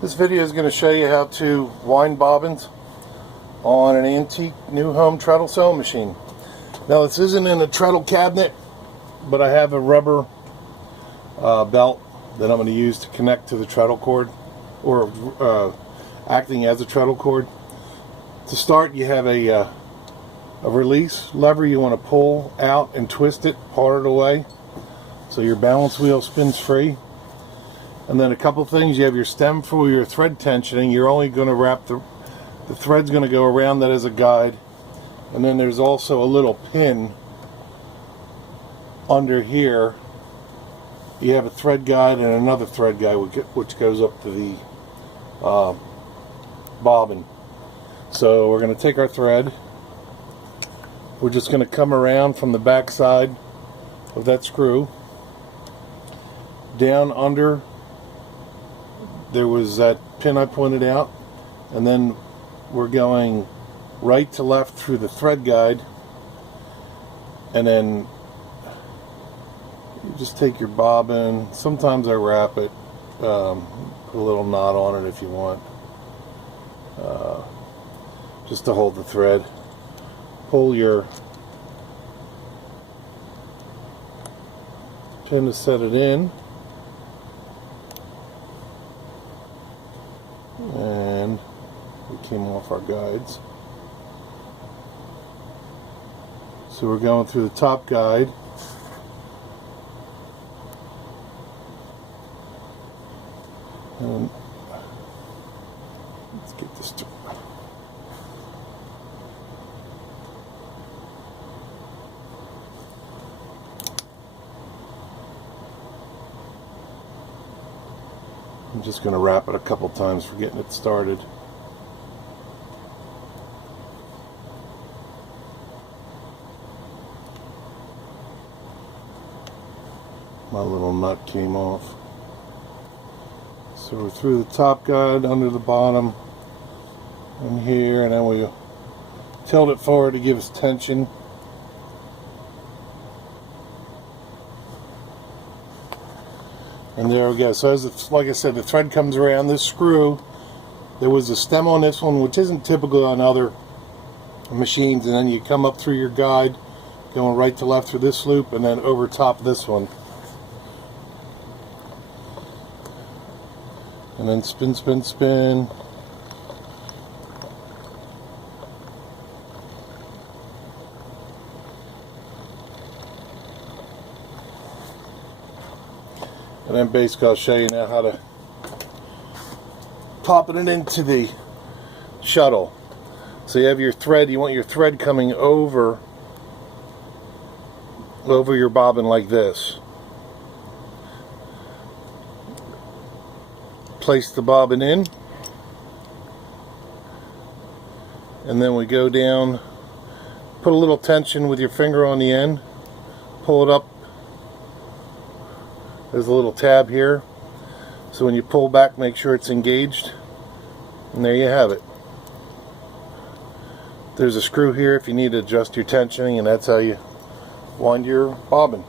This video is going to show you how to wind bobbins on an antique new home treadle sewing machine. Now this isn't in a treadle cabinet, but I have a rubber belt that I'm going to use to connect to the treadle cord, or acting as a treadle cord. To start, you have a release lever you want to pull out and twist it, part it away, so your balance wheel spins free. And then a couple things, you have your stem for your thread tensioning. You're only going to wrap the thread's going to go around that as a guide. And then there's also a little pin under here. You have a thread guide and another thread guide which goes up to the bobbin. So we're going to take our thread. We're just going to come around from the back side of that screw down under. There was that pin I pointed out, and then we're going right to left through the thread guide, and then you just take your bobbin. Sometimes I wrap it, put a little knot on it if you want, just to hold the thread. Pull your pin to set it in. And we came off our guides. So we're going through the top guide. And let's get this to I'm just going to wrap it a couple times for getting it started. My little nut came off. So we're through the top guide, under the bottom, and here, and then we tilt it forward to give us tension. And there we go. So like I said, the thread comes around this screw. There was a stem on this one, which isn't typical on other machines, and then you come up through your guide, going right to left through this loop, and then over top this one. And then spin, spin, spin. And then basically I'll show you now how to pop it into the shuttle. So you have your thread, you want your thread coming over your bobbin like this. Place the bobbin in, and then we go down, put a little tension with your finger on the end, pull it up. There's a little tab here, so when you pull back, make sure it's engaged, and there you have it. There's a screw here if you need to adjust your tensioning, and that's how you wind your bobbin.